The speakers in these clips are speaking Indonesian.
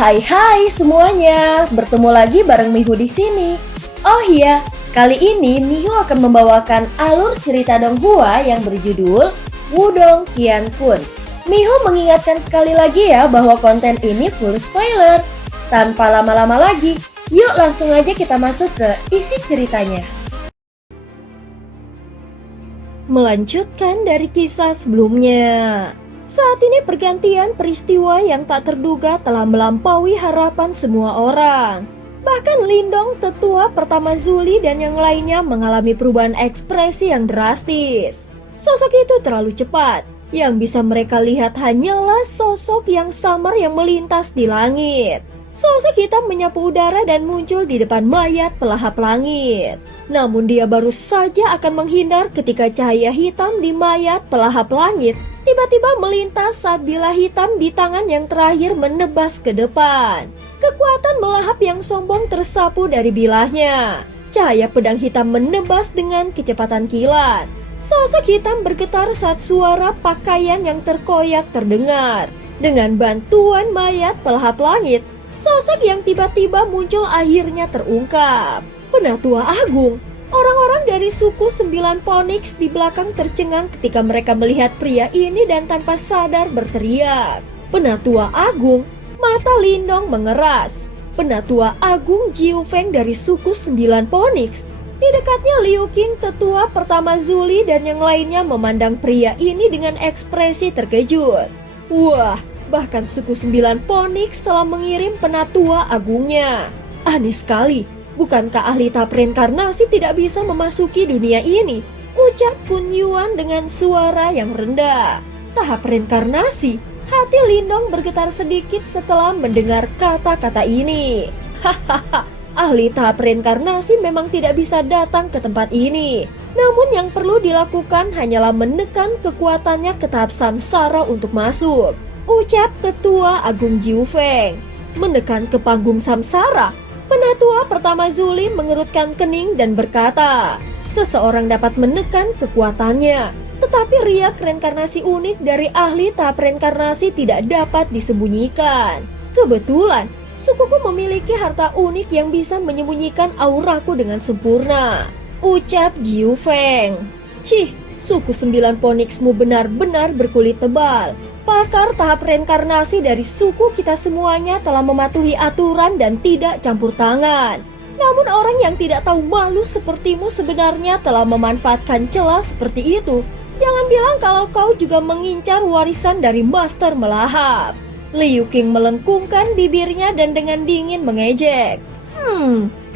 Hai semuanya, bertemu lagi bareng Mihu di sini. Oh iya, kali ini Mihu akan membawakan alur cerita Donghua yang berjudul Wudong Qiankun. Mihu mengingatkan sekali lagi ya bahwa konten ini full spoiler. Tanpa lama-lama lagi, yuk langsung aja kita masuk ke isi ceritanya. Melanjutkan dari kisah sebelumnya. Saat ini pergantian peristiwa yang tak terduga telah melampaui harapan semua orang. Bahkan Lindong, tetua pertama Zuli dan yang lainnya mengalami perubahan ekspresi yang drastis. Sosok itu terlalu cepat. Yang bisa mereka lihat hanyalah sosok yang samar yang melintas di langit. Sosok hitam menyapu udara dan muncul di depan mayat pelahap langit. Namun dia baru saja akan menghindar ketika cahaya hitam di mayat pelahap langit tiba-tiba melintas saat bilah hitam di tangan yang terakhir menebas ke depan. Kekuatan melahap yang sombong tersapu dari bilahnya. Cahaya pedang hitam menebas dengan kecepatan kilat. Sosok hitam bergetar saat suara pakaian yang terkoyak terdengar. Dengan bantuan mayat pelahap langit, sosok yang tiba-tiba muncul akhirnya terungkap. Penatua Agung. Orang-orang dari suku 9 Phoenix di belakang tercengang ketika mereka melihat pria ini dan tanpa sadar berteriak. Penatua Agung, mata Lindong mengeras. Penatua Agung Jiu Feng dari suku 9 Phoenix. Di dekatnya Liu Qing, tetua pertama Zuli dan yang lainnya memandang pria ini dengan ekspresi terkejut. Wah, bahkan suku 9 Phoenix telah mengirim penatua agungnya. Aneh sekali. Bukankah ahli tahap reinkarnasi tidak bisa memasuki dunia ini? Ucap Kun Yuan dengan suara yang rendah. Tahap reinkarnasi? Hati Lindong bergetar sedikit setelah mendengar kata-kata ini. Hahaha, ahli tahap reinkarnasi memang tidak bisa datang ke tempat ini. Namun yang perlu dilakukan hanyalah menekan kekuatannya ke tahap samsara untuk masuk. Ucap Tetua Agung Jiu Feng. Menekan ke panggung samsara? Penatua pertama Zuli mengerutkan kening dan berkata, seseorang dapat menekan kekuatannya, tetapi riak reinkarnasi unik dari ahli tahap reinkarnasi tidak dapat disembunyikan. Kebetulan, sukuku memiliki harta unik yang bisa menyembunyikan auraku dengan sempurna. Ucap Jiu Feng. Cih, suku 9 Phoenixmu benar-benar berkulit tebal. Pakar tahap reinkarnasi dari suku kita semuanya telah mematuhi aturan dan tidak campur tangan. Namun orang yang tidak tahu malu sepertimu sebenarnya telah memanfaatkan celah seperti itu. Jangan bilang kalau kau juga mengincar warisan dari Master Melahap. Liu Qing melengkungkan bibirnya dan dengan dingin mengejek.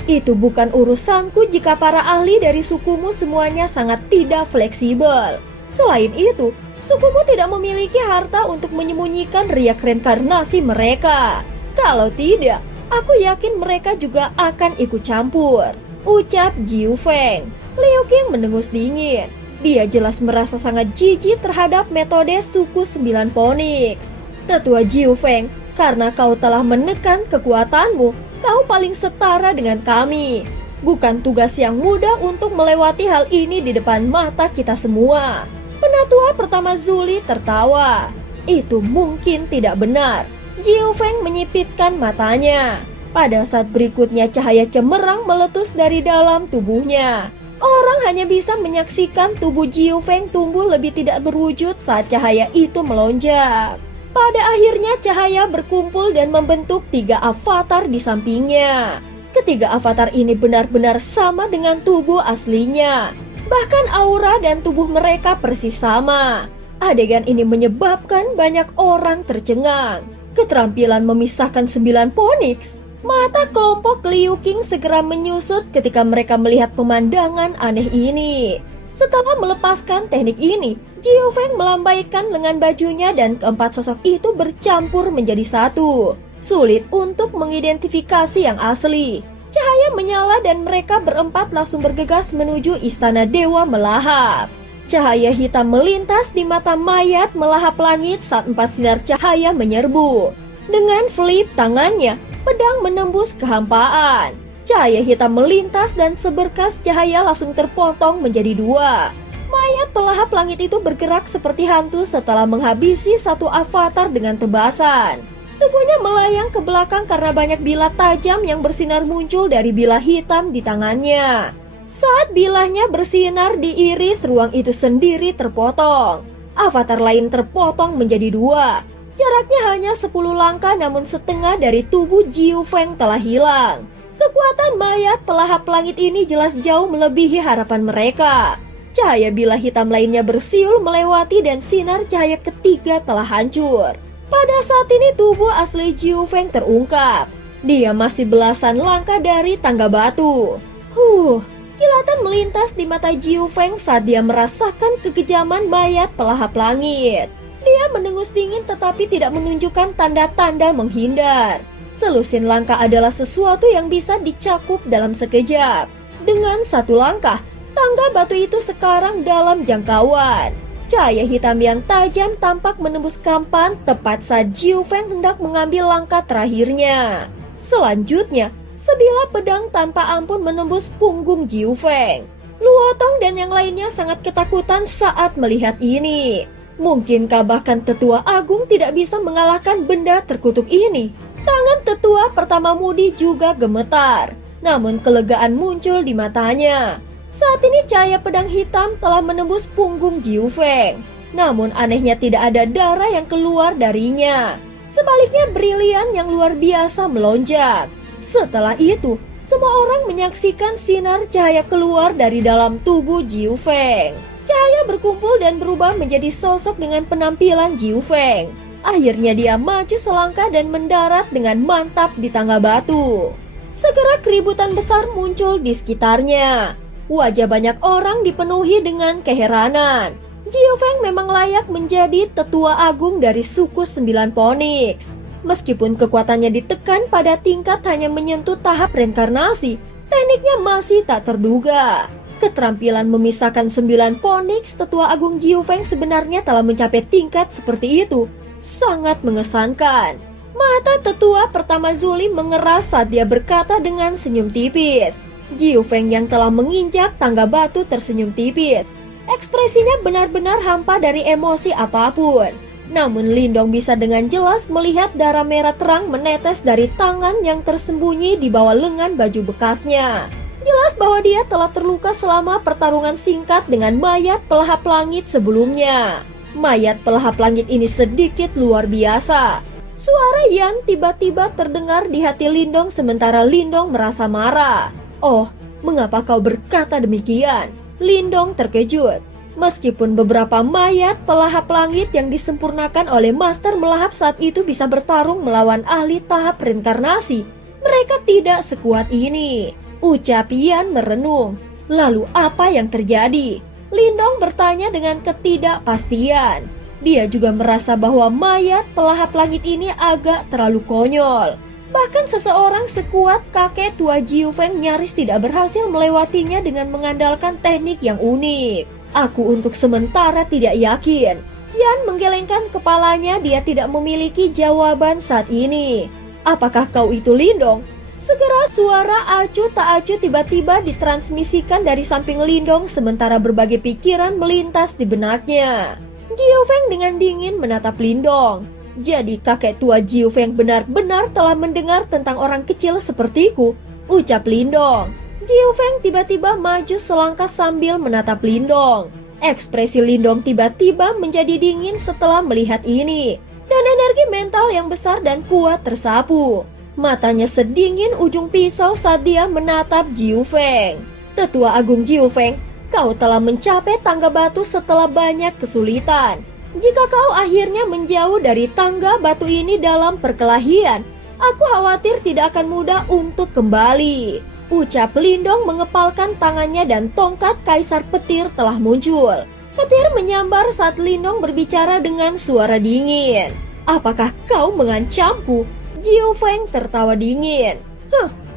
Itu bukan urusanku jika para ahli dari sukumu semuanya sangat tidak fleksibel. Selain itu, sukumu tidak memiliki harta untuk menyembunyikan riak reinkarnasi mereka. Kalau tidak, aku yakin mereka juga akan ikut campur. Ucap Jiu Feng. Liu Qing mendengus dingin. Dia jelas merasa sangat jijik terhadap metode suku 9 Phoenix. Tetua Jiu Feng, karena kau telah menekan kekuatanmu, kau paling setara dengan kami. Bukan tugas yang mudah untuk melewati hal ini di depan mata kita semua. Penatua pertama Zuli tertawa. Itu mungkin tidak benar. Jiu Feng menyipitkan matanya. Pada saat berikutnya cahaya cemerlang meletus dari dalam tubuhnya. Orang hanya bisa menyaksikan tubuh Jiu Feng tumbuh lebih tidak berwujud saat cahaya itu melonjak. Pada akhirnya cahaya berkumpul dan membentuk 3 avatar di sampingnya. Ketiga avatar ini benar-benar sama dengan tubuh aslinya. Bahkan aura dan tubuh mereka persis sama. Adegan ini menyebabkan banyak orang tercengang. Keterampilan memisahkan 9 Phoenix. Mata kelompok Liu Qing segera menyusut ketika mereka melihat pemandangan aneh ini. Setelah melepaskan teknik ini, Jiu Feng melambaikan lengan bajunya dan keempat sosok itu bercampur menjadi satu. Sulit untuk mengidentifikasi yang asli. Cahaya menyala dan mereka berempat langsung bergegas menuju istana Dewa Melahap. Cahaya hitam melintas di mata mayat melahap langit saat 4 sinar cahaya menyerbu. Dengan flip tangannya, pedang menembus kehampaan. Cahaya hitam melintas dan seberkas cahaya langsung terpotong menjadi 2. Mayat pelahap langit itu bergerak seperti hantu setelah menghabisi satu avatar dengan tebasan. Tubuhnya melayang ke belakang karena banyak bilah tajam yang bersinar muncul dari bilah hitam di tangannya. Saat bilahnya bersinar diiris, ruang itu sendiri terpotong. Avatar lain terpotong menjadi dua. Jaraknya hanya 10 langkah, namun setengah dari tubuh Jiu Feng telah hilang. Kekuatan mayat pelahap langit ini jelas jauh melebihi harapan mereka. Cahaya bilah hitam lainnya bersiul melewati dan sinar cahaya ketiga telah hancur. Pada saat ini tubuh asli Jiu Feng terungkap. Dia masih belasan langkah dari tangga batu. Kilatan melintas di mata Jiu Feng saat dia merasakan kekejaman mayat pelahap langit. Dia mendengus dingin tetapi tidak menunjukkan tanda-tanda menghindar. Selusin langkah adalah sesuatu yang bisa dicakup dalam sekejap. Dengan satu langkah, tangga batu itu sekarang dalam jangkauan. Cahaya hitam yang tajam tampak menembus kampan tepat saat Jiu Feng hendak mengambil langkah terakhirnya. Selanjutnya, sebilah pedang tanpa ampun menembus punggung Jiu Feng. Luotong dan yang lainnya sangat ketakutan saat melihat ini. Mungkinkah bahkan Tetua Agung tidak bisa mengalahkan benda terkutuk ini? Tangan Tetua pertama Mudi juga gemetar, namun kelegaan muncul di matanya. Saat ini cahaya pedang hitam telah menembus punggung Jiu Feng. Namun anehnya tidak ada darah yang keluar darinya. Sebaliknya brilian yang luar biasa melonjak. Setelah itu, semua orang menyaksikan sinar cahaya keluar dari dalam tubuh Jiu Feng. Cahaya berkumpul dan berubah menjadi sosok dengan penampilan Jiu Feng. Akhirnya dia maju selangkah dan mendarat dengan mantap di tangga batu. Segera keributan besar muncul di sekitarnya. Wajah banyak orang dipenuhi dengan keheranan. Jiu Feng memang layak menjadi tetua agung dari suku 9 Phoenix. Meskipun kekuatannya ditekan pada tingkat hanya menyentuh tahap reinkarnasi, tekniknya masih tak terduga. Keterampilan memisahkan 9 Phoenix, Tetua Agung Jiu Feng sebenarnya telah mencapai tingkat seperti itu. Sangat mengesankan. Mata tetua pertama Zulim mengeras saat dia berkata dengan senyum tipis. Jiu Feng yang telah menginjak tangga batu tersenyum tipis. Ekspresinya benar-benar hampa dari emosi apapun. Namun Lindong bisa dengan jelas melihat darah merah terang menetes dari tangan yang tersembunyi di bawah lengan baju bekasnya. Jelas bahwa dia telah terluka selama pertarungan singkat dengan mayat pelahap langit sebelumnya. Mayat pelahap langit ini sedikit luar biasa. Suara Yan tiba-tiba terdengar di hati Lindong sementara Lindong merasa marah. Oh, mengapa kau berkata demikian? Lindong terkejut. Meskipun beberapa mayat pelahap langit yang disempurnakan oleh Master Melahap saat itu bisa bertarung melawan ahli tahap reinkarnasi, mereka tidak sekuat ini. Ucap Yan merenung. Lalu apa yang terjadi? Lindong bertanya dengan ketidakpastian. Dia juga merasa bahwa mayat pelahap langit ini agak terlalu konyol. Bahkan seseorang sekuat kakek tua Jiu Feng nyaris tidak berhasil melewatinya dengan mengandalkan teknik yang unik. Aku untuk sementara tidak yakin. Yan menggelengkan kepalanya, dia tidak memiliki jawaban saat ini. Apakah kau itu Lindong? Segera suara acuh tak acuh tiba-tiba ditransmisikan dari samping Lindong sementara berbagai pikiran melintas di benaknya. Jiu Feng dengan dingin menatap Lindong. Jadi kakek tua Jiu Feng benar-benar telah mendengar tentang orang kecil sepertiku, ucap Lindong. Jiu Feng tiba-tiba maju selangkah sambil menatap Lindong. Ekspresi Lindong tiba-tiba menjadi dingin setelah melihat ini. Dan energi mental yang besar dan kuat tersapu. Matanya sedingin ujung pisau saat dia menatap Jiu Feng. Tetua Agung Jiu Feng, kau telah mencapai tangga batu setelah banyak kesulitan. Jika kau akhirnya menjauh dari tangga batu ini dalam perkelahian, aku khawatir tidak akan mudah untuk kembali. Ucap Lindong mengepalkan tangannya dan tongkat Kaisar Petir telah muncul. Petir menyambar saat Lindong berbicara dengan suara dingin. Apakah kau mengancamku? Jiu Feng tertawa dingin.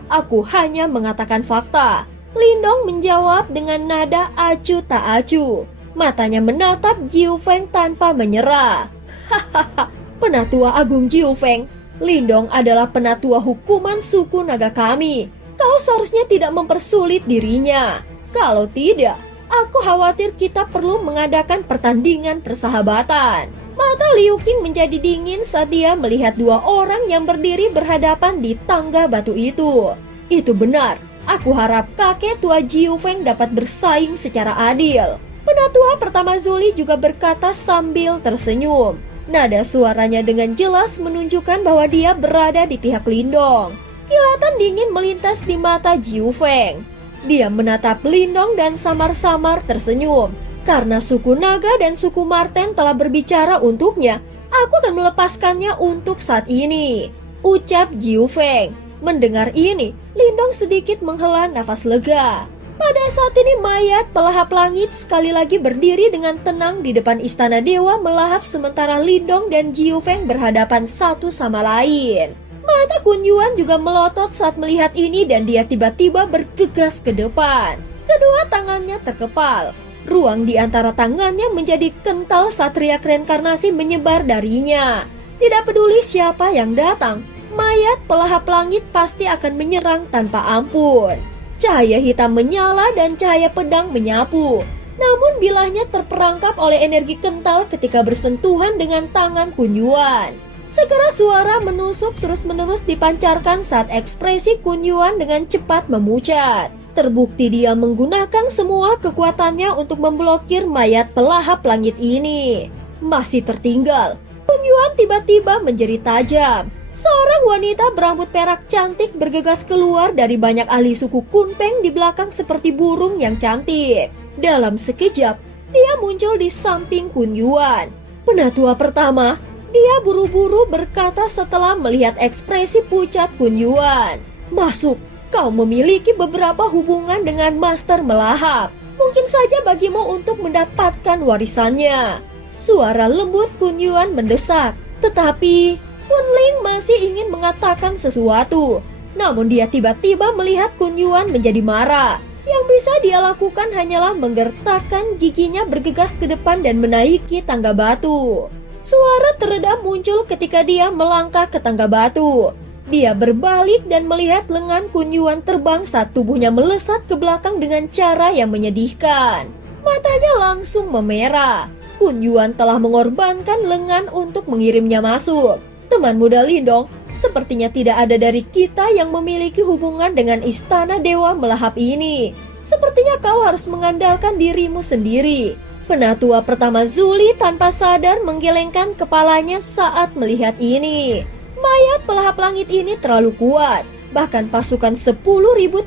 Aku hanya mengatakan fakta. Lindong menjawab dengan nada acuh tak acuh. Matanya menatap Jiu Feng tanpa menyerah. Hahaha, Penatua Agung Jiu Feng, Lindong adalah penatua hukuman suku naga kami. Kau seharusnya tidak mempersulit dirinya. Kalau tidak, aku khawatir kita perlu mengadakan pertandingan persahabatan. Mata Liu Qing menjadi dingin saat dia melihat dua orang yang berdiri berhadapan di tangga batu itu. Itu benar, aku harap kakek tua Jiu Feng dapat bersaing secara adil. Penatua pertama Zuli juga berkata sambil tersenyum. Nada suaranya dengan jelas menunjukkan bahwa dia berada di pihak Lindong. Kilatan dingin melintas di mata Jiu Feng. Dia menatap Lindong dan samar-samar tersenyum. Karena suku Naga dan suku Marten telah berbicara untuknya, aku akan melepaskannya untuk saat ini, ucap Jiu Feng. Mendengar ini, Lindong sedikit menghela nafas lega. Pada saat ini mayat pelahap langit sekali lagi berdiri dengan tenang di depan istana dewa melahap sementara Lindong dan Jiu Feng berhadapan satu sama lain. Mata Kun Yuan juga melotot saat melihat ini dan dia tiba-tiba bergegas ke depan. Kedua tangannya terkepal. Ruang di antara tangannya menjadi kental saat riak reinkarnasi menyebar darinya. Tidak peduli siapa yang datang, mayat pelahap langit pasti akan menyerang tanpa ampun. Cahaya hitam menyala dan cahaya pedang menyapu. Namun bilahnya terperangkap oleh energi kental ketika bersentuhan dengan tangan Kun Yuan. Segera suara menusuk terus-menerus dipancarkan saat ekspresi Kun Yuan dengan cepat memucat. Terbukti dia menggunakan semua kekuatannya untuk memblokir mayat pelahap langit ini. Masih tertinggal, Kun Yuan tiba-tiba menjerit tajam. Seorang wanita berambut perak cantik bergegas keluar dari banyak ahli suku Kunpeng di belakang seperti burung yang cantik. Dalam sekejap, dia muncul di samping Kun Yuan. Penatua pertama, dia buru-buru berkata setelah melihat ekspresi pucat Kun Yuan. Masuk. Kau memiliki beberapa hubungan dengan Master Melahap. Mungkin saja bagimu untuk mendapatkan warisannya. Suara lembut Kun Yuan mendesak. Tetapi Kun Ling masih ingin mengatakan sesuatu. Namun dia tiba-tiba melihat Kun Yuan menjadi marah. Yang bisa dia lakukan hanyalah menggertakkan giginya bergegas ke depan dan menaiki tangga batu. Suara teredam muncul ketika dia melangkah ke tangga batu. Dia berbalik dan melihat lengan Kun Yuan terbang saat tubuhnya melesat ke belakang dengan cara yang menyedihkan. Matanya langsung memerah. Kun Yuan telah mengorbankan lengan untuk mengirimnya masuk. Teman muda Lindong, sepertinya tidak ada dari kita yang memiliki hubungan dengan istana dewa melahap ini. Sepertinya kau harus mengandalkan dirimu sendiri. Penatua pertama Zuli tanpa sadar menggelengkan kepalanya saat melihat ini. Mayat pelahap langit ini terlalu kuat, bahkan pasukan 10.000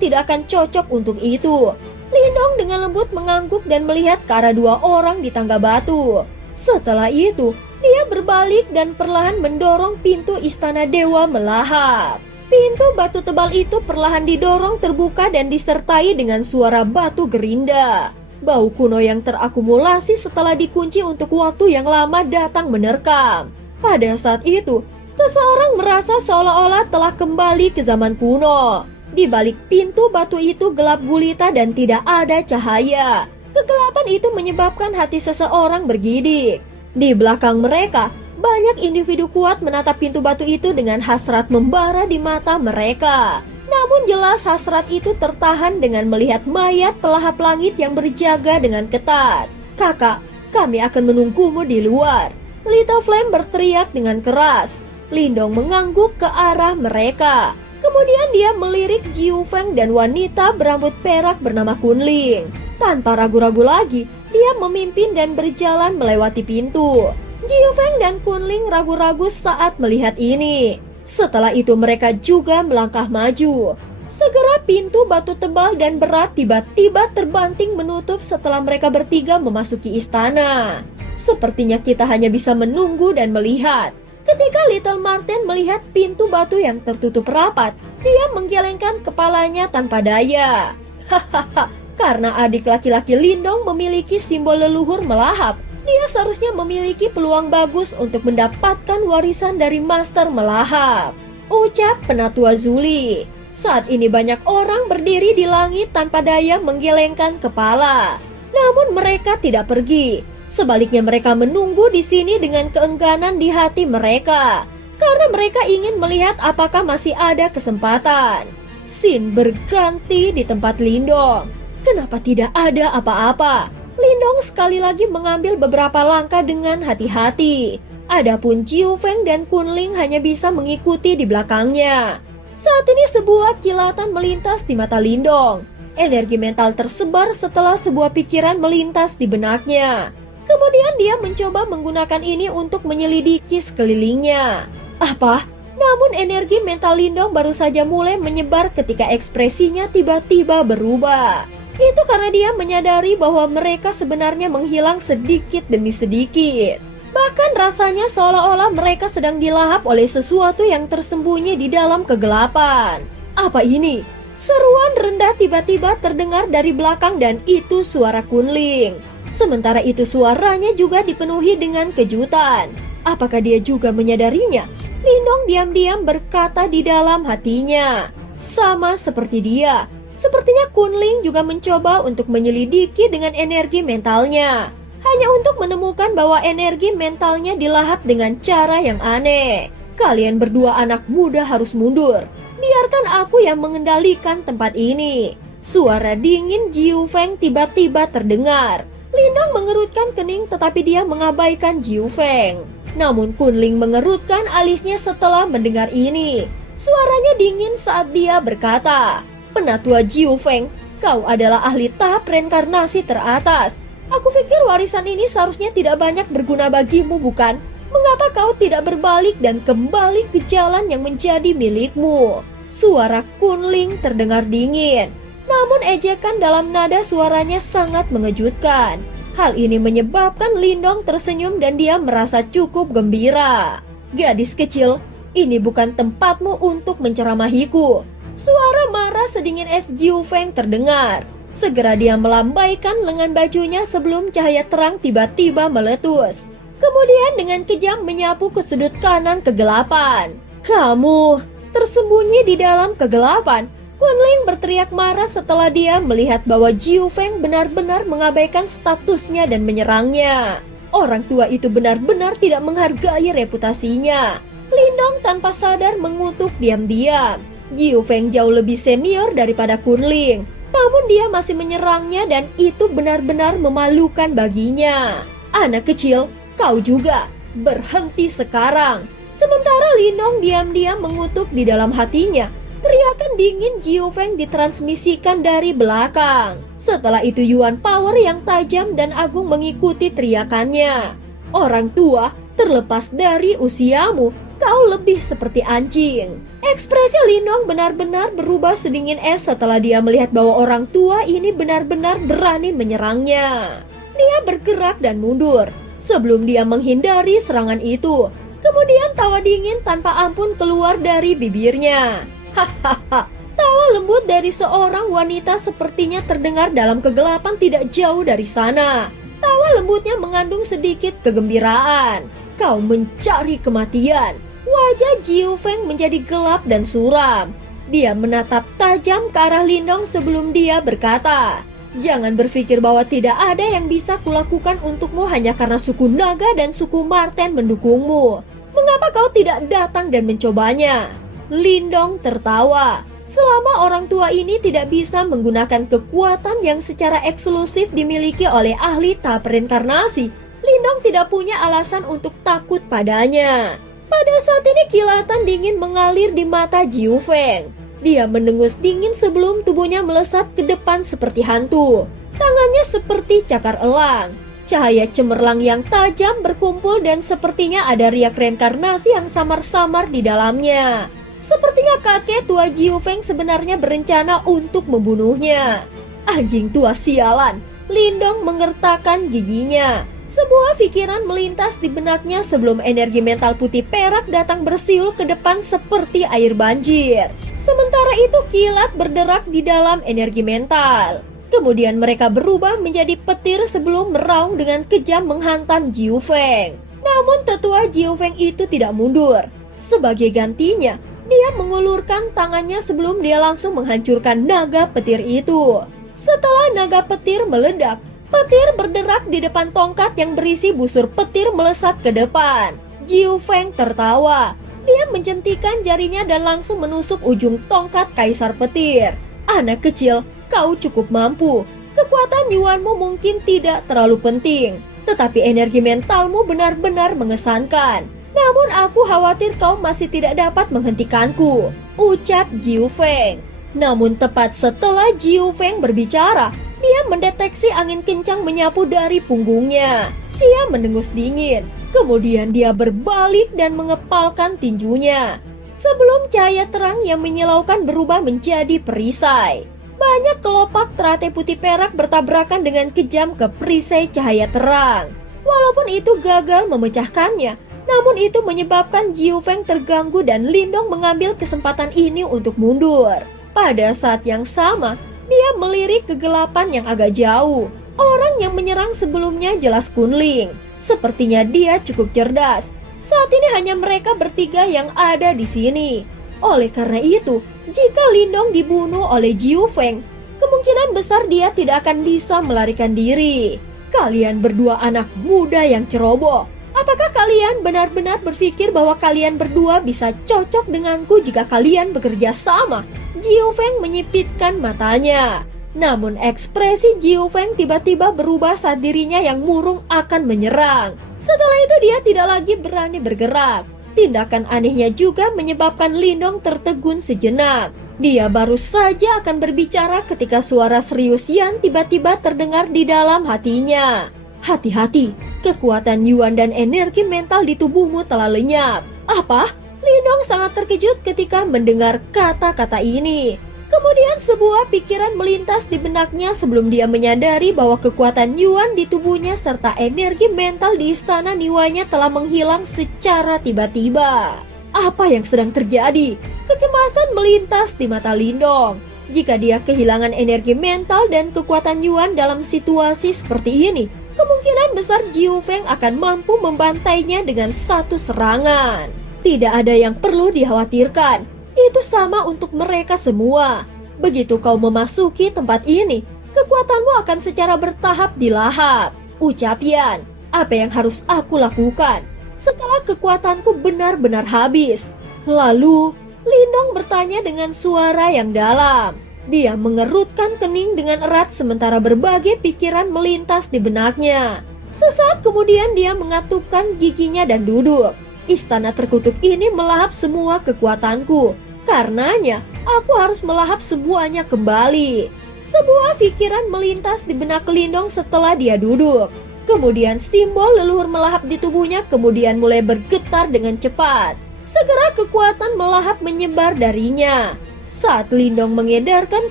tidak akan cocok untuk itu. Lindong dengan lembut mengangguk dan melihat ke arah dua orang di tangga batu. Setelah itu, dia berbalik dan perlahan mendorong pintu istana dewa melahap. Pintu batu tebal itu perlahan didorong terbuka dan disertai dengan suara batu gerinda. Bau kuno yang terakumulasi setelah dikunci untuk waktu yang lama datang menerkam. Pada saat itu, seseorang merasa seolah-olah telah kembali ke zaman kuno. Di balik pintu batu itu gelap gulita dan tidak ada cahaya. Kegelapan itu menyebabkan hati seseorang bergidik. Di belakang mereka, banyak individu kuat menatap pintu batu itu dengan hasrat membara di mata mereka. Namun jelas hasrat itu tertahan dengan melihat mayat pelahap langit yang berjaga dengan ketat. Kakak, kami akan menunggumu di luar. Little Flame berteriak dengan keras. Lindong mengangguk ke arah mereka. Kemudian dia melirik Jiu Feng dan wanita berambut perak bernama Kun Ling. Tanpa ragu-ragu lagi, dia memimpin dan berjalan melewati pintu. Jiu Feng dan Kun Ling ragu-ragu saat melihat ini. Setelah itu mereka juga melangkah maju. Segera pintu batu tebal dan berat tiba-tiba terbanting menutup setelah mereka bertiga memasuki istana. Sepertinya kita hanya bisa menunggu dan melihat. Ketika Little Marten melihat pintu batu yang tertutup rapat, dia menggelengkan kepalanya tanpa daya. Hahaha, karena adik laki-laki Lindong memiliki simbol leluhur melahap, dia seharusnya memiliki peluang bagus untuk mendapatkan warisan dari Master Melahap, ucap Penatua Zuli. Saat ini banyak orang berdiri di langit tanpa daya menggelengkan kepala. Namun mereka tidak pergi. Sebaliknya mereka menunggu di sini dengan keengganan di hati mereka. Karena mereka ingin melihat apakah masih ada kesempatan. Scene berganti di tempat Lindong. Kenapa tidak ada apa-apa? Lindong sekali lagi mengambil beberapa langkah dengan hati-hati. Adapun Jiu Feng dan Kunling hanya bisa mengikuti di belakangnya. Saat ini sebuah kilatan melintas di mata Lindong. Energi mental tersebar setelah sebuah pikiran melintas di benaknya. Kemudian dia mencoba menggunakan ini untuk menyelidiki sekelilingnya. Apa? Namun energi mental Lindong baru saja mulai menyebar ketika ekspresinya tiba-tiba berubah. Itu karena dia menyadari bahwa mereka sebenarnya menghilang sedikit demi sedikit. Bahkan rasanya seolah-olah mereka sedang dilahap oleh sesuatu yang tersembunyi di dalam kegelapan. Apa ini? Seruan rendah tiba-tiba terdengar dari belakang dan itu suara Kunling. Sementara itu suaranya juga dipenuhi dengan kejutan. Apakah dia juga menyadarinya? Lindong diam-diam berkata di dalam hatinya. Sama seperti dia. Sepertinya Kunling juga mencoba untuk menyelidiki dengan energi mentalnya. Hanya untuk menemukan bahwa energi mentalnya dilahap dengan cara yang aneh. Kalian berdua anak muda harus mundur. Biarkan aku yang mengendalikan tempat ini. Suara dingin Jiu Feng tiba-tiba terdengar. Lindong mengerutkan kening tetapi dia mengabaikan Jiu Feng. Namun Kunling mengerutkan alisnya setelah mendengar ini. Suaranya dingin saat dia berkata, "Penatua Jiu Feng, kau adalah ahli tahap reinkarnasi teratas. Aku pikir warisan ini seharusnya tidak banyak berguna bagimu, bukan? Mengapa kau tidak berbalik dan kembali ke jalan yang menjadi milikmu?" Suara Kunling terdengar dingin. Namun ejekan dalam nada suaranya sangat mengejutkan. Hal ini menyebabkan Lindong tersenyum dan dia merasa cukup gembira. "Gadis kecil, ini bukan tempatmu untuk menceramahiku." Suara marah sedingin es Jiu Feng terdengar. Segera dia melambaikan lengan bajunya sebelum cahaya terang tiba-tiba meletus. Kemudian dengan kejam menyapu ke sudut kanan kegelapan. "Kamu tersembunyi di dalam kegelapan!" Kunling berteriak marah setelah dia melihat bahwa Jiu Feng benar-benar mengabaikan statusnya dan menyerangnya. Orang tua itu benar-benar tidak menghargai reputasinya. Lindong tanpa sadar mengutuk diam-diam. Jiu Feng jauh lebih senior daripada Kunling. Namun dia masih menyerangnya dan itu benar-benar memalukan baginya. "Anak kecil, kau juga. Berhenti sekarang." Sementara Lindong diam-diam mengutuk di dalam hatinya. Teriakan dingin Jiu Feng ditransmisikan dari belakang. Setelah itu Yuan Power yang tajam dan agung mengikuti teriakannya. "Orang tua, terlepas dari usiamu, kau lebih seperti anjing." Ekspresi Lindong benar-benar berubah sedingin es setelah dia melihat bahwa orang tua ini benar-benar berani menyerangnya. Dia bergerak dan mundur sebelum dia menghindari serangan itu. Kemudian tawa dingin tanpa ampun keluar dari bibirnya. Hahaha. Tawa lembut dari seorang wanita sepertinya terdengar dalam kegelapan tidak jauh dari sana. Tawa lembutnya mengandung sedikit kegembiraan. "Kau mencari kematian." Wajah Jiu Feng menjadi gelap dan suram. Dia menatap tajam ke arah Lindong sebelum dia berkata, "Jangan berpikir bahwa tidak ada yang bisa kulakukan untukmu hanya karena suku Naga dan suku Marten mendukungmu. Mengapa kau tidak datang dan mencobanya?" Lindong tertawa. Selama orang tua ini tidak bisa menggunakan kekuatan yang secara eksklusif dimiliki oleh ahli tahap reinkarnasi, Lindong tidak punya alasan untuk takut padanya. Pada saat ini kilatan dingin mengalir di mata Jiu Feng. Dia mendengus dingin sebelum tubuhnya melesat ke depan seperti hantu. Tangannya seperti cakar elang. Cahaya cemerlang yang tajam berkumpul dan sepertinya ada riak reinkarnasi yang samar-samar di dalamnya. Sepertinya kakek tua Jiu Feng sebenarnya berencana untuk membunuhnya. "Anjing tua sialan!" Lindong mengertakkan giginya. Sebuah pikiran melintas di benaknya sebelum energi mental putih perak datang bersiul ke depan seperti air banjir. Sementara itu kilat berderak di dalam energi mental. Kemudian mereka berubah menjadi petir sebelum meraung dengan kejam menghantam Jiu Feng. Namun tetua Jiu Feng itu tidak mundur. Sebagai gantinya, dia mengulurkan tangannya sebelum dia langsung menghancurkan naga petir itu. Setelah naga petir meledak, petir berderak di depan tongkat yang berisi busur petir melesat ke depan. Jiu Feng tertawa. Dia menjentikan jarinya dan langsung menusuk ujung tongkat kaisar petir. "Anak kecil, kau cukup mampu. Kekuatan Yuanmu mungkin tidak terlalu penting, tetapi energi mentalmu benar-benar mengesankan. Namun aku khawatir kau masih tidak dapat menghentikanku, ucap Jiu Feng. Namun tepat setelah Jiu Feng berbicara, dia mendeteksi angin kencang menyapu dari punggungnya. Dia mendengus dingin, kemudian dia berbalik dan mengepalkan tinjunya. Sebelum cahaya terang yang menyilaukan berubah menjadi perisai. Banyak kelopak teratai putih perak bertabrakan dengan kejam ke perisai cahaya terang. Walaupun itu gagal memecahkannya, namun itu menyebabkan Jiu Feng terganggu dan Lindong mengambil kesempatan ini untuk mundur. Pada saat yang sama, dia melirik kegelapan yang agak jauh. Orang yang menyerang sebelumnya jelas Kunling. Sepertinya dia cukup cerdas. Saat ini hanya mereka bertiga yang ada di sini. Oleh karena itu, jika Lindong dibunuh oleh Jiu Feng, kemungkinan besar dia tidak akan bisa melarikan diri. Kalian berdua anak muda yang ceroboh. Apakah kalian benar-benar berpikir bahwa kalian berdua bisa cocok denganku jika kalian bekerja sama? Jiu Feng menyipitkan matanya. Namun ekspresi Jiu Feng tiba-tiba berubah saat dirinya yang murung akan menyerang. Setelah itu dia tidak lagi berani bergerak. Tindakan anehnya juga menyebabkan Lindong tertegun sejenak. Dia baru saja akan berbicara ketika suara serius Yan tiba-tiba terdengar di dalam hatinya. Hati-hati, kekuatan Yuan dan energi mental di tubuhmu telah lenyap. Apa? Lindong sangat terkejut ketika mendengar kata-kata ini. Kemudian sebuah pikiran melintas di benaknya sebelum dia menyadari bahwa kekuatan Yuan di tubuhnya serta energi mental di istana Niwanya telah menghilang secara tiba-tiba. Apa yang sedang terjadi? Kecemasan melintas di mata Lindong. Jika dia kehilangan energi mental dan kekuatan Yuan dalam situasi seperti ini, kemungkinan besar Jiu Feng akan mampu membantainya dengan satu serangan. Tidak ada yang perlu dikhawatirkan. Itu sama untuk mereka semua. Begitu kau memasuki tempat ini, kekuatanmu akan secara bertahap dilahap. Ucap Yan, apa yang harus aku lakukan setelah kekuatanku benar-benar habis? Lalu, Lindong bertanya dengan suara yang dalam. Dia mengerutkan kening dengan erat sementara berbagai pikiran melintas di benaknya. Sesaat kemudian dia mengatupkan giginya dan duduk. Istana terkutuk ini melahap semua kekuatanku. Karenanya, aku harus melahap semuanya kembali. Sebuah pikiran melintas di benak Lindong setelah dia duduk. Kemudian simbol leluhur melahap di tubuhnya kemudian mulai bergetar dengan cepat. Segera kekuatan melahap menyebar darinya. Saat Lindong mengedarkan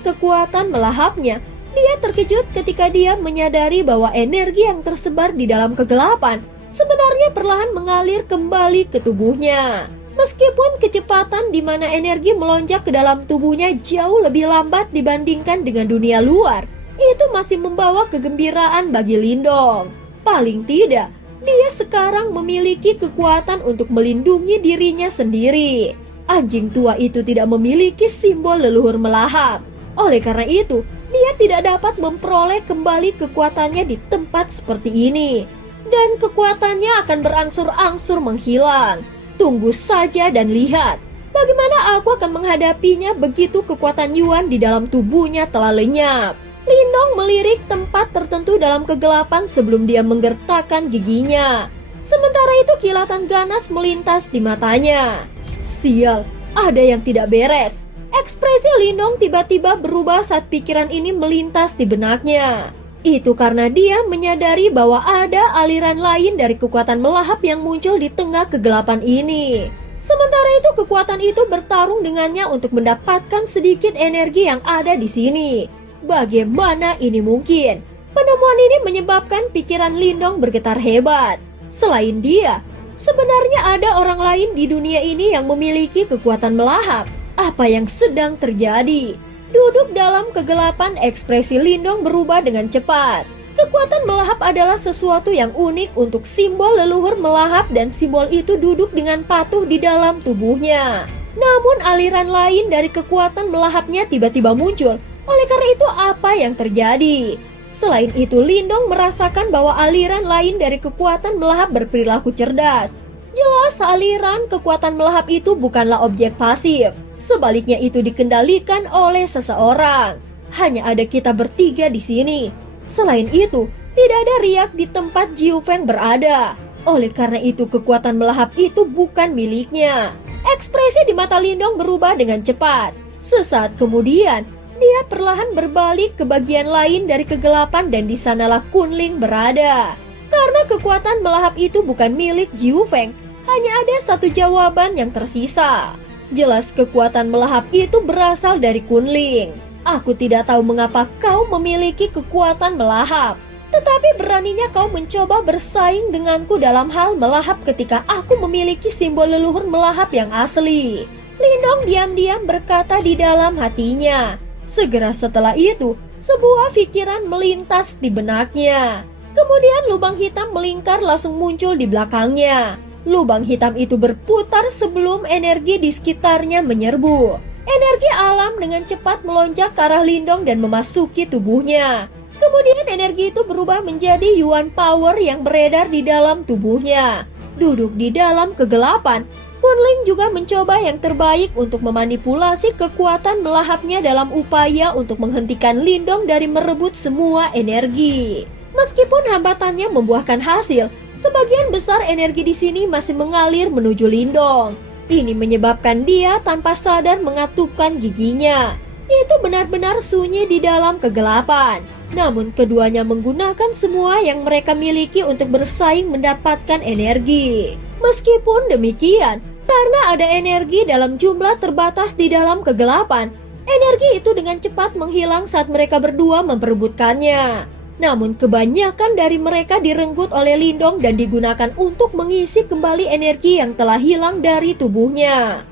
kekuatan melahapnya, dia terkejut ketika dia menyadari bahwa energi yang tersebar di dalam kegelapan sebenarnya perlahan mengalir kembali ke tubuhnya. Meskipun kecepatan di mana energi melonjak ke dalam tubuhnya jauh lebih lambat dibandingkan dengan dunia luar, itu masih membawa kegembiraan bagi Lindong. Paling tidak, dia sekarang memiliki kekuatan untuk melindungi dirinya sendiri. Anjing tua itu tidak memiliki simbol leluhur melahap. Oleh karena itu, dia tidak dapat memperoleh kembali kekuatannya di tempat seperti ini. Dan kekuatannya akan berangsur-angsur menghilang. Tunggu saja dan lihat bagaimana aku akan menghadapinya begitu kekuatan Yuan di dalam tubuhnya telah lenyap. Lindong melirik tempat tertentu dalam kegelapan sebelum dia menggertakkan giginya. Sementara itu kilatan ganas melintas di matanya. Sial, ada yang tidak beres. Ekspresi Lindong tiba-tiba berubah saat pikiran ini melintas di benaknya. Itu karena dia menyadari bahwa ada aliran lain dari kekuatan melahap yang muncul di tengah kegelapan ini. Sementara itu kekuatan itu bertarung dengannya untuk mendapatkan sedikit energi yang ada di sini. Bagaimana ini mungkin? Penemuan ini menyebabkan pikiran Lindong bergetar hebat. Selain dia, sebenarnya ada orang lain di dunia ini yang memiliki kekuatan melahap. Apa yang sedang terjadi? Duduk dalam kegelapan, ekspresi Lindong berubah dengan cepat. Kekuatan melahap adalah sesuatu yang unik untuk simbol leluhur melahap dan simbol itu duduk dengan patuh di dalam tubuhnya. Namun aliran lain dari kekuatan melahapnya tiba-tiba muncul. Oleh karena itu apa yang terjadi? Selain itu Lindong merasakan bahwa aliran lain dari kekuatan melahap berperilaku cerdas. Jelas aliran kekuatan melahap itu bukanlah objek pasif. Sebaliknya itu dikendalikan oleh seseorang. Hanya ada kita bertiga di sini. Selain itu, tidak ada riak di tempat Jiu Feng berada. Oleh karena itu, kekuatan melahap itu bukan miliknya. Ekspresi di mata Lindong berubah dengan cepat. Sesaat kemudian, dia perlahan berbalik ke bagian lain dari kegelapan dan di sanalah Kunling berada. Karena kekuatan melahap itu bukan milik Jiu Feng, hanya ada satu jawaban yang tersisa. Jelas kekuatan melahap itu berasal dari Kunling. Aku tidak tahu mengapa kau memiliki kekuatan melahap. Tetapi beraninya kau mencoba bersaing denganku dalam hal melahap ketika aku memiliki simbol leluhur melahap yang asli. Lindong diam-diam berkata di dalam hatinya. Segera setelah itu, sebuah pikiran melintas di benaknya. Kemudian lubang hitam melingkar langsung muncul di belakangnya. Lubang hitam itu berputar sebelum energi di sekitarnya menyerbu. Energi alam dengan cepat melonjak ke arah Lindong dan memasuki tubuhnya. Kemudian energi itu berubah menjadi Yuan Power yang beredar di dalam tubuhnya. Duduk di dalam kegelapan, Kunling juga mencoba yang terbaik untuk memanipulasi kekuatan melahapnya dalam upaya untuk menghentikan Lindong dari merebut semua energi. Meskipun hambatannya membuahkan hasil, sebagian besar energi di sini masih mengalir menuju Lindong. Ini menyebabkan dia tanpa sadar mengatupkan giginya. Itu benar-benar sunyi di dalam kegelapan. Namun keduanya menggunakan semua yang mereka miliki untuk bersaing mendapatkan energi. Meskipun demikian, karena ada energi dalam jumlah terbatas di dalam kegelapan, energi itu dengan cepat menghilang saat mereka berdua memperebutkannya. Namun kebanyakan dari mereka direnggut oleh Lindong dan digunakan untuk mengisi kembali energi yang telah hilang dari tubuhnya.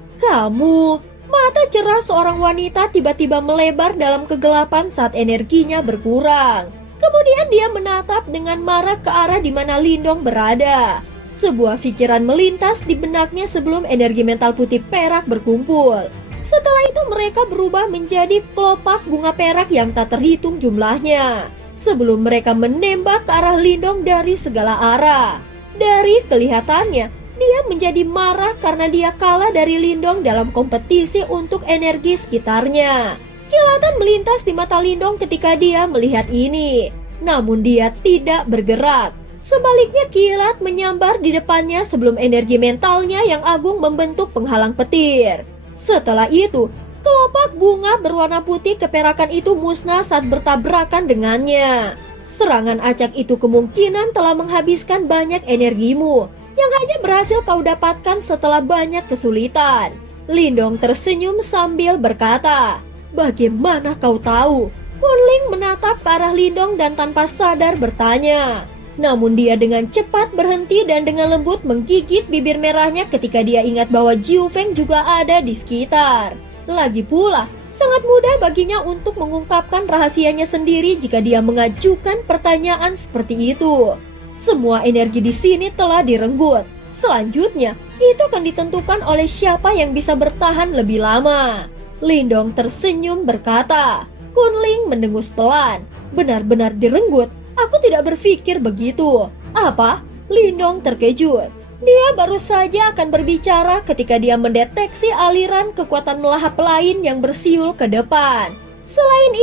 Mata cerah seorang wanita tiba-tiba melebar dalam kegelapan saat energinya berkurang. Kemudian dia menatap dengan marah ke arah di mana Lindong berada. Sebuah pikiran melintas di benaknya sebelum energi mental putih perak berkumpul. Setelah itu mereka berubah menjadi kelopak bunga perak yang tak terhitung jumlahnya. Sebelum mereka menembak ke arah Lindong dari segala arah. Dari kelihatannya, dia menjadi marah karena dia kalah dari Lindong dalam kompetisi untuk energi sekitarnya. Kilatan melintas di mata Lindong ketika dia melihat ini. Namun dia tidak bergerak. Sebaliknya kilat menyambar di depannya sebelum energi mentalnya yang agung membentuk penghalang petir. Setelah itu, kelopak bunga berwarna putih keperakan itu musnah saat bertabrakan dengannya. Serangan acak itu kemungkinan telah menghabiskan banyak energimu yang hanya berhasil kau dapatkan setelah banyak kesulitan. Lindong tersenyum sambil berkata, "Bagaimana kau tahu?" Kunling menatap ke arah Lindong dan tanpa sadar bertanya. Namun dia dengan cepat berhenti dan dengan lembut menggigit bibir merahnya ketika dia ingat bahwa Jiu Feng juga ada di sekitar. Lagi pula, sangat mudah baginya untuk mengungkapkan rahasianya sendiri jika dia mengajukan pertanyaan seperti itu. Semua energi di sini telah direnggut. Selanjutnya, itu akan ditentukan oleh siapa yang bisa bertahan lebih lama. Lindong tersenyum berkata. Kunling mendengus pelan. Benar-benar direnggut? Aku tidak berpikir begitu. Apa? Lindong terkejut. Dia baru saja akan berbicara ketika dia mendeteksi aliran kekuatan melahap lain yang bersiul ke depan. Selain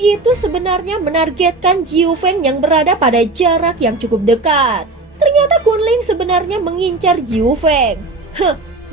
itu sebenarnya menargetkan Jiu Feng yang berada pada jarak yang cukup dekat. Ternyata Kunling sebenarnya mengincar Jiu Feng.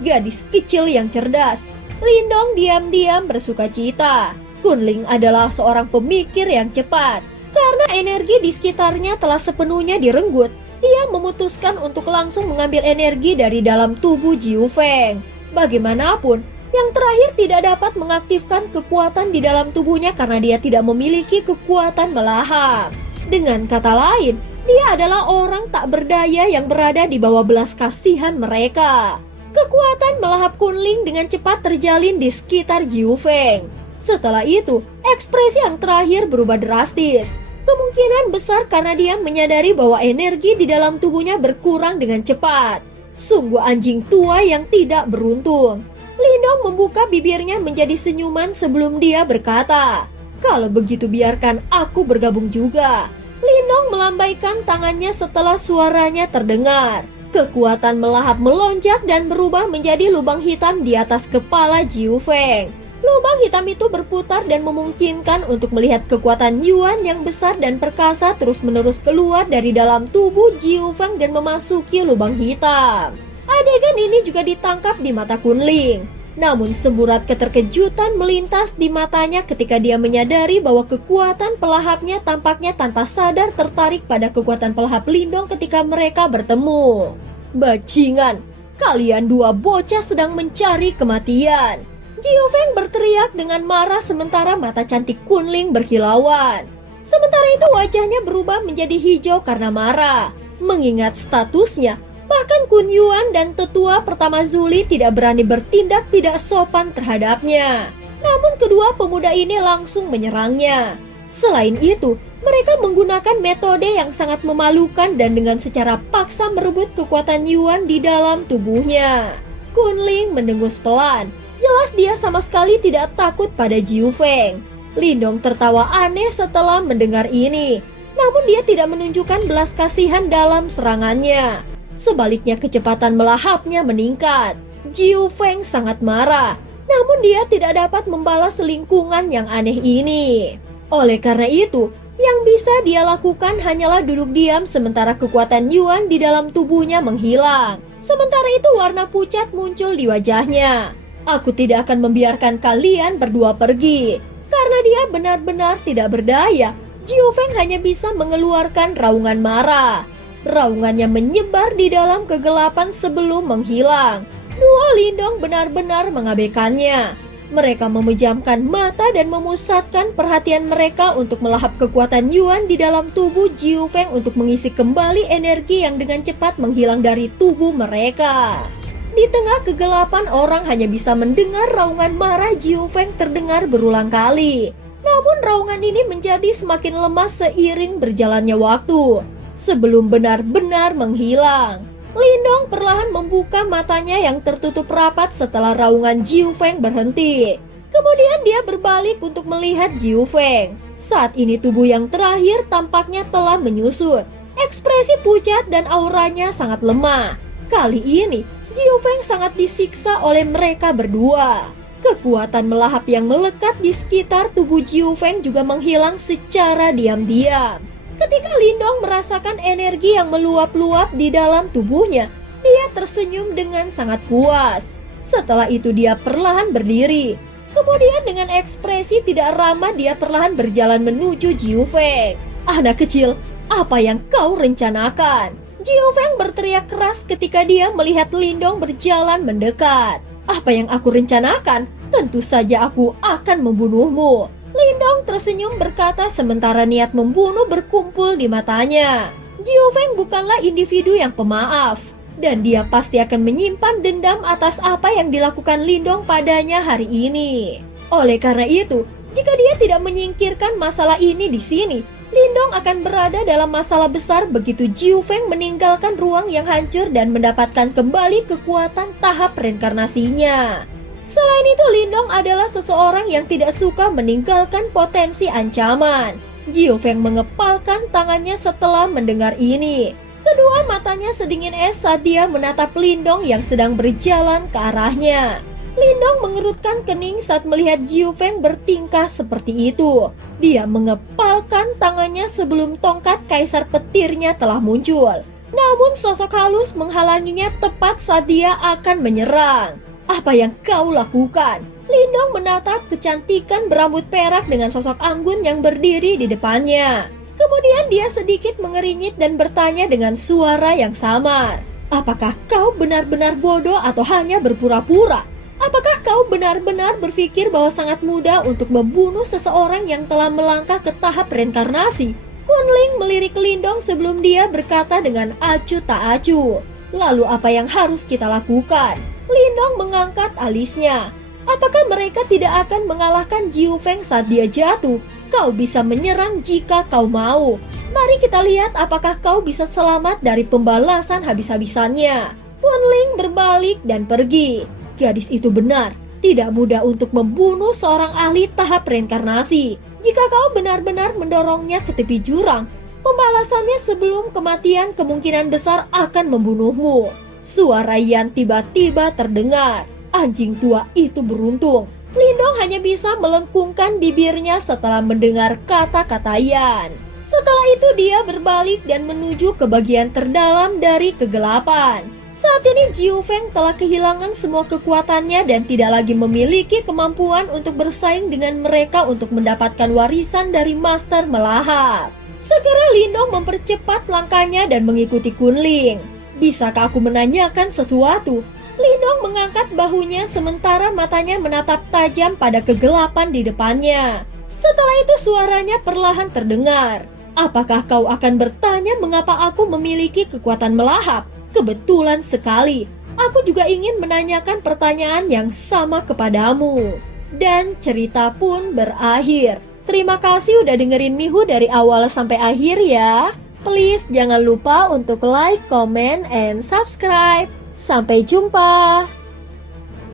Gadis kecil yang cerdas. Lindong diam-diam bersukacita. Kunling adalah seorang pemikir yang cepat. Karena energi di sekitarnya telah sepenuhnya direnggut, dia memutuskan untuk langsung mengambil energi dari dalam tubuh Jiu Feng. Bagaimanapun, yang terakhir tidak dapat mengaktifkan kekuatan di dalam tubuhnya karena dia tidak memiliki kekuatan melahap. Dengan kata lain, dia adalah orang tak berdaya yang berada di bawah belas kasihan mereka. Kekuatan melahap Kunling dengan cepat terjalin di sekitar Jiu Feng. Setelah itu, ekspresi yang terakhir berubah drastis. Kemungkinan besar karena dia menyadari bahwa energi di dalam tubuhnya berkurang dengan cepat. Sungguh anjing tua yang tidak beruntung. Lindong membuka bibirnya menjadi senyuman sebelum dia berkata, "Kalau begitu biarkan aku bergabung juga." Lindong melambaikan tangannya setelah suaranya terdengar. Kekuatan melahap melonjak dan berubah menjadi lubang hitam di atas kepala Jiu Feng. Lubang hitam itu berputar dan memungkinkan untuk melihat kekuatan Yuan yang besar dan perkasa terus-menerus keluar dari dalam tubuh Jiu Feng dan memasuki lubang hitam. Adegan ini juga ditangkap di mata Kunling. Namun semburat keterkejutan melintas di matanya ketika dia menyadari bahwa kekuatan pelahapnya tampaknya tanpa sadar tertarik pada kekuatan pelahap Lindong ketika mereka bertemu. Bajingan, kalian dua bocah sedang mencari kematian. Jiu Feng berteriak dengan marah sementara mata cantik Kunling berkilauan. Sementara itu wajahnya berubah menjadi hijau karena marah. Mengingat statusnya, bahkan Kun Yuan dan tetua pertama Zuli tidak berani bertindak tidak sopan terhadapnya. Namun kedua pemuda ini langsung menyerangnya. Selain itu, mereka menggunakan metode yang sangat memalukan dan dengan secara paksa merebut kekuatan Yuan di dalam tubuhnya. Kunling mendengus pelan. Jelas dia sama sekali tidak takut pada Jiu Feng. Lindong tertawa aneh setelah mendengar ini. Namun dia tidak menunjukkan belas kasihan dalam serangannya. Sebaliknya kecepatan melahapnya meningkat. Jiu Feng sangat marah. Namun dia tidak dapat membalas lingkungan yang aneh ini. Oleh karena itu, yang bisa dia lakukan hanyalah duduk diam sementara kekuatan Yuan di dalam tubuhnya menghilang. Sementara itu warna pucat muncul di wajahnya. Aku tidak akan membiarkan kalian berdua pergi. Karena dia benar-benar tidak berdaya, Jiu Feng hanya bisa mengeluarkan raungan marah. Raungannya menyebar di dalam kegelapan sebelum menghilang. Dua Lindong benar-benar mengabaikannya. Mereka memejamkan mata dan memusatkan perhatian mereka untuk melahap kekuatan Yuan di dalam tubuh Jiu Feng untuk mengisi kembali energi yang dengan cepat menghilang dari tubuh mereka. Di tengah kegelapan orang hanya bisa mendengar raungan marah Jiu Feng terdengar berulang kali. Namun raungan ini menjadi semakin lemah seiring berjalannya waktu. Sebelum benar-benar menghilang, Lindong perlahan membuka matanya yang tertutup rapat setelah raungan Jiu Feng berhenti. Kemudian dia berbalik untuk melihat Jiu Feng. Saat ini tubuh yang terakhir tampaknya telah menyusut. Ekspresi pucat dan auranya sangat lemah. Kali ini, Jiu Feng sangat disiksa oleh mereka berdua. Kekuatan melahap yang melekat di sekitar tubuh Jiu Feng juga menghilang secara diam-diam. Ketika Lindong merasakan energi yang meluap-luap di dalam tubuhnya, dia tersenyum dengan sangat puas. Setelah itu dia perlahan berdiri. Kemudian dengan ekspresi tidak ramah dia perlahan berjalan menuju Jiu Feng. Anak kecil, apa yang kau rencanakan? Jiu Feng berteriak keras ketika dia melihat Lindong berjalan mendekat. Apa yang aku rencanakan? Tentu saja aku akan membunuhmu. Lindong tersenyum berkata sementara niat membunuh berkumpul di matanya. Jiu Feng bukanlah individu yang pemaaf. Dan dia pasti akan menyimpan dendam atas apa yang dilakukan Lindong padanya hari ini. Oleh karena itu, jika dia tidak menyingkirkan masalah ini di sini, Lindong akan berada dalam masalah besar begitu Jiu Feng meninggalkan ruang yang hancur dan mendapatkan kembali kekuatan tahap reinkarnasinya. Selain itu, Lindong adalah seseorang yang tidak suka meninggalkan potensi ancaman. Jiu Feng mengepalkan tangannya setelah mendengar ini. Kedua matanya sedingin es saat dia menatap Lindong yang sedang berjalan ke arahnya. Lindong mengerutkan kening saat melihat Jiu Feng bertingkah seperti itu. Dia mengepalkan tangannya sebelum tongkat kaisar petirnya telah muncul. Namun sosok halus menghalanginya tepat saat dia akan menyerang. Apa yang kau lakukan? Lindong menatap kecantikan berambut perak dengan sosok anggun yang berdiri di depannya. Kemudian dia sedikit mengerinyit dan bertanya dengan suara yang samar. Apakah kau benar-benar bodoh atau hanya berpura-pura? Apakah kau benar-benar berpikir bahwa sangat mudah untuk membunuh seseorang yang telah melangkah ke tahap reinkarnasi? Kunling melirik Lindong sebelum dia berkata dengan acuh tak acuh. Lalu apa yang harus kita lakukan? Lindong mengangkat alisnya. Apakah mereka tidak akan mengalahkan Jiu Feng saat dia jatuh? Kau bisa menyerang jika kau mau. Mari kita lihat apakah kau bisa selamat dari pembalasan habis-habisannya. Kunling berbalik dan pergi. Gadis itu benar, tidak mudah untuk membunuh seorang ahli tahap reinkarnasi. Jika kau benar-benar mendorongnya ke tepi jurang, pembalasannya sebelum kematian kemungkinan besar akan membunuhmu. Suara Yan tiba-tiba terdengar. Anjing tua itu beruntung. Lindong hanya bisa melengkungkan bibirnya setelah mendengar kata-kata Yan. Setelah itu dia berbalik dan menuju ke bagian terdalam dari kegelapan. Saat ini Jiu Feng telah kehilangan semua kekuatannya dan tidak lagi memiliki kemampuan untuk bersaing dengan mereka untuk mendapatkan warisan dari Master Melahap. Segera Lindong mempercepat langkahnya dan mengikuti Kunling. Bisakah aku menanyakan sesuatu? Lindong mengangkat bahunya sementara matanya menatap tajam pada kegelapan di depannya. Setelah itu suaranya perlahan terdengar. Apakah kau akan bertanya mengapa aku memiliki kekuatan melahap? Kebetulan sekali, aku juga ingin menanyakan pertanyaan yang sama kepadamu. Dan cerita pun berakhir. Terima kasih udah dengerin Mihu dari awal sampai akhir ya. Please jangan lupa untuk like, comment, and subscribe. Sampai jumpa.